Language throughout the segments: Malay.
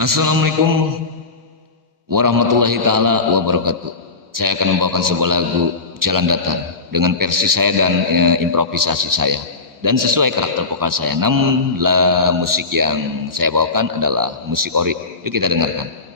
Assalamualaikum warahmatullahi ta'ala wabarakatuh. Saya akan membawakan sebuah lagu Jalan Datar dengan versi saya dan improvisasi saya dan sesuai karakter vokal saya. Namun musik yang saya bawakan adalah musik ori. Yuk kita dengarkan.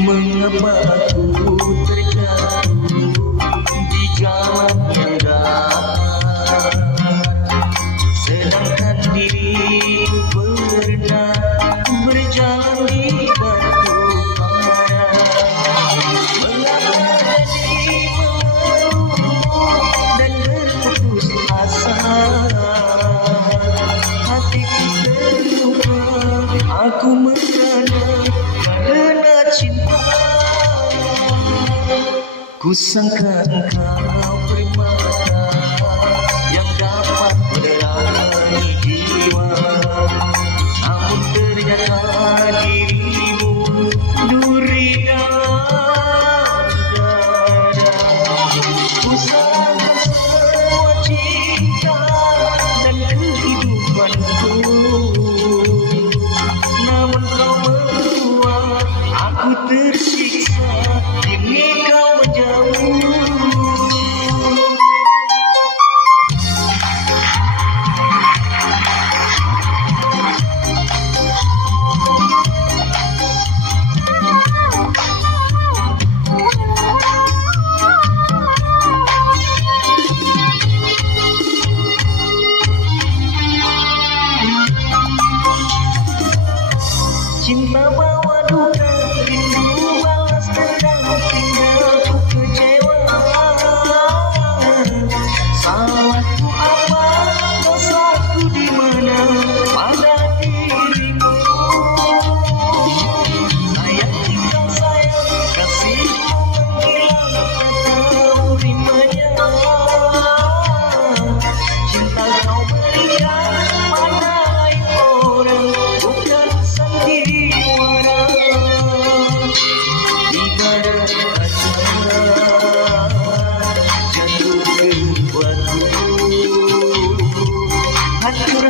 Mengapa aku terjatuh di jalan yang datar, sedangkan diriku pernah berjalan di batu bara. Mengapa jadi mengeluh dan berputus asa, hatiku terluka, aku merana karena cinta. Ku sangka engkau permata yang dapat menerangi jiwa, namun ternyata dirimu duri dalam dada. Ku sangka semua cinta dan kehidupanku, namun kau membuat aku tersiksa demi kau menjauh. Cinta bawa duka, rindu balas dendam, tinggalku kecewa. Salahku apa, dosaku di mana pada dirimu? Sayang tinggal sayang, kasihmu menghilang, tak tahu rimanya. Cinta kau berikan pada lain orang, bukan sandiwara. Di dada kaca jatuh ke batu, hancur